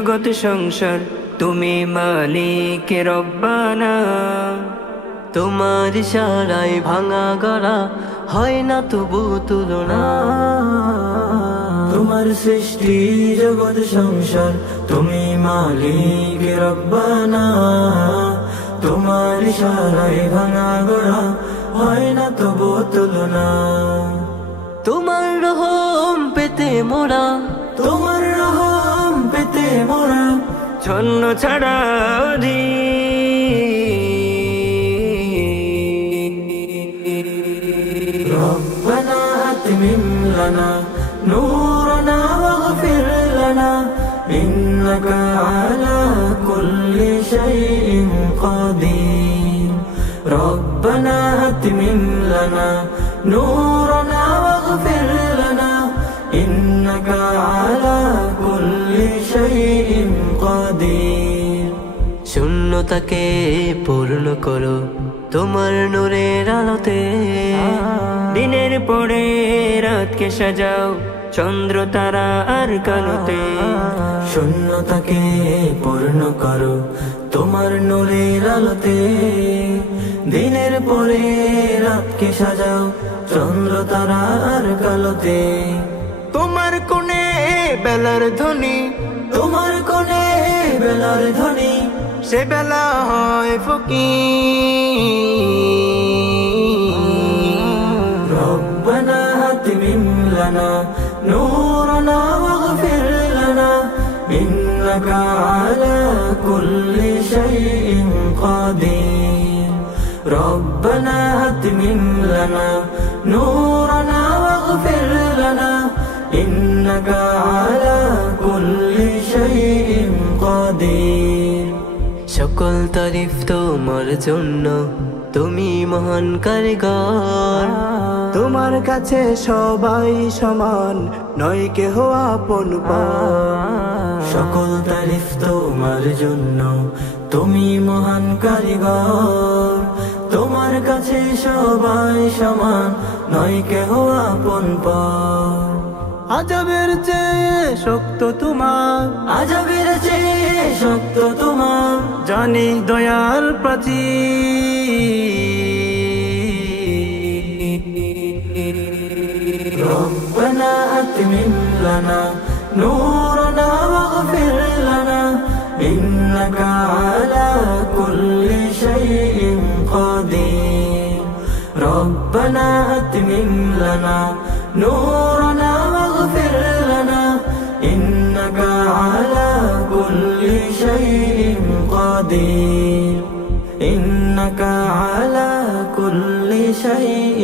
জগৎ সংসার তুমি মালিক রব্বানা। তোমার ইশারায় ভাঙা গড়া হয় না তবু তুলনা। তোমার সৃষ্টি জগৎ সংসার তুমি মালিক রব্বানা। তোমার ইশারায় ভাঙা গড়া হয় না তবু তুলনা। তোমার রহম পেতে মোরা, তোমার রহম পেতে মোরা ছন্ন ছাড়া ربنا أتمم لنا نورنا واغفر لنا إنك على كل شيء قدير. ربنا أتمم لنا نورنا واغفر لنا إنك على كل شيء قدير. শূন্যতাকে পূর্ণ করো তোমার নূরের আলোতে। দিনের পরে রাতকে সাজাও চন্দ্র তারা আর কালোতে। শূন্যতাকে পূর্ণ করো তোমার নূরের আলোতে। দিনের পরে রাতকে সাজাও চন্দ্র তারা আর কালোতে। তোমার কোণে বেলার ধ্বনি, তোমার কোণে বেলার ধ্বনি সে বেলা হয় ফকির। ربنا أتمم لنا نورنا واغفر لنا إنك على كل شيء قدير. ربنا أتمم لنا نورنا واغفر لنا إنك على كل شيء قدير. সকল তারিফ তোমার জন্য, তুমি মহান কারিগর। তোমার কাছে সবাই সমান, নয় কেহ আপন পর। সকল তারিফ তোমার জন্য, তুমি মহান কারিগর। তোমার কাছে সবাই সমান, নয় কেহ আপন পর। আজবের চেয়ে শক্ত তোমার, আজবের চেয়ে শক্ত তোমার জানি দয়াল প্রাচীর। ربنا أتمم لنا نورنا واغفر لنا إنك على كل شيء قدير. ربنا أتمم لنا نورنا واغفر لنا إنك على كل شيء قدير. إنك على كل شيء